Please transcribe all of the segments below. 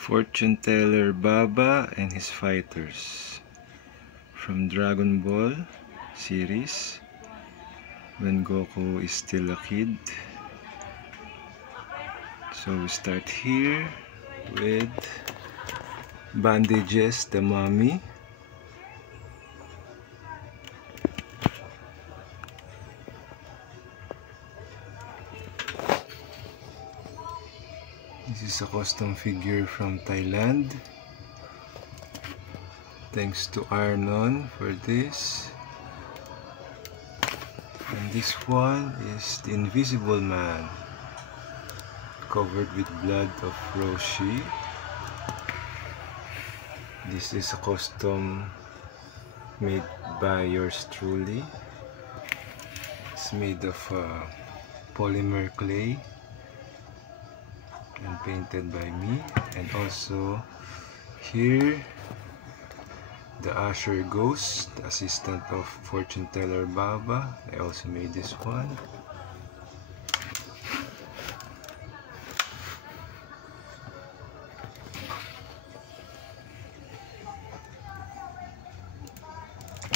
Fortune Teller Baba and his fighters from Dragon Ball series when Goku is still a kid. So we start here with bandages the mommy. This is a custom figure from Thailand. Thanks to Arnon for this. And this one is the Invisible Man, covered with blood of Roshi. This is a custom made by yours truly. It's made of polymer clay and painted by me. And also here the Usher Ghost, the assistant of Fortune Teller Baba. I also made this one.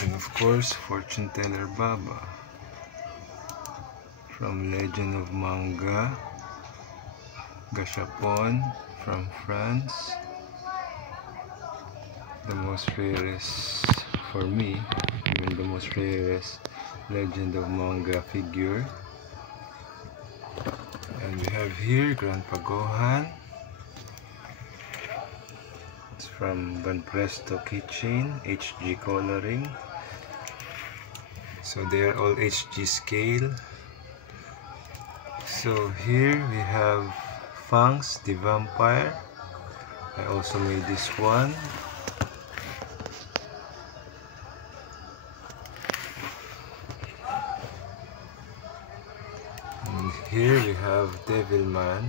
And of course Fortune Teller Baba from Legend of Manga Gashapon from France. The most rarest for me, the most rarest Legend of Manga figure. And we have here Grandpa Gohan. It's from Banpresto Keychain, HG coloring. So they are all HG scale. So here we have Fangs the Vampire. I also made this one. And here we have Devilman.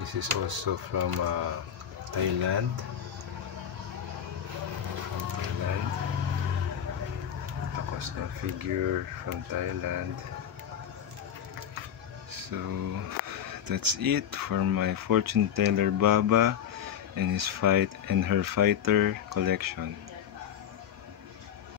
This is also from Thailand. A custom figure from Thailand. So that's it for my Fortune Teller Baba and her fighter collection.